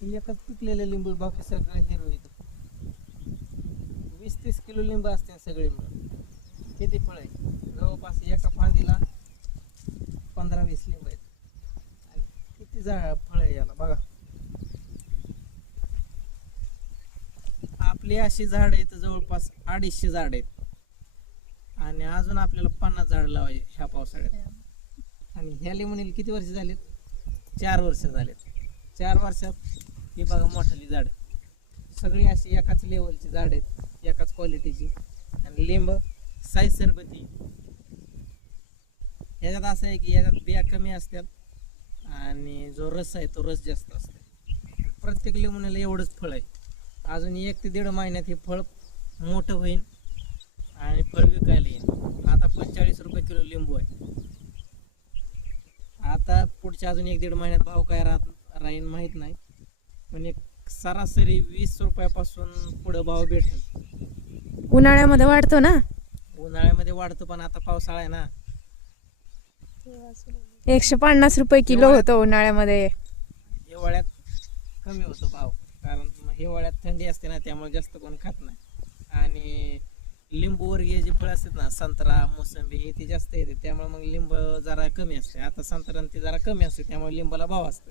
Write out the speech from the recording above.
एकच पिकलेले लिंबू, बाकी सगळे हिरवे. 20-30 किलो लिंब असते सगळे मिळून. किती फळ आहे जवळपास एका फांदीला 15-20 लिंब आहेत. आणि किती फळ आहे याला बघा. आपली अशी झाड आहेत जवळपास 250 झाड आहेत आणि अजून आपल्याला 50 झाड लावायचे ह्या पावसाळ्यात. आणि ह्या लिंबूला किती वर्ष झालेत? 4 वर्ष झालेत. 4 वर्षात ही बघा मोठाली झाड सगळी अशी एकाच लेवलची झाड आहेत, एकाच क्वालिटीची. आणि लिंब साईज सरबती. याच्यात असं आहे की याच्यात बिया कमी असतात आणि जो रस आहे तो रस जास्त असतो. प्रत्येक लिंबूला एवढंच फळ आहे. अजून 1 ते 1.5 महिन्यात हे फळ मोठं होईल आणि फळ विकायला येईल. आता 45 रुपये किलो लिंबू आहे. आता पुढच्या अजून 1-1.5 महिन्यात भाव काय राहील माहीत नाही, पण एक सरासरी 20 रुपयापासून पुढं भाव भेटेल. उन्हाळ्यामध्ये वाढतो ना? उन्हाळ्यामध्ये वाढतो, पण आता पावसाळा आहे ना. 150 रुपये किलो होतो उन्हाळ्यामध्ये. हिवाळ्यात कमी होतो भाव, कारण हिवाळ्यात थंडी असते ना, त्यामुळे जास्त कोण खात नाही. आणि लिंबू वर्गीय जे फळ असतात ना, संत्रा, मोसंबी, हे ते जास्त येते, त्यामुळे मग लिंब जरा कमी असते. आता संत्रा ते जरा कमी असते, त्यामुळे लिंबाला भाव असतो.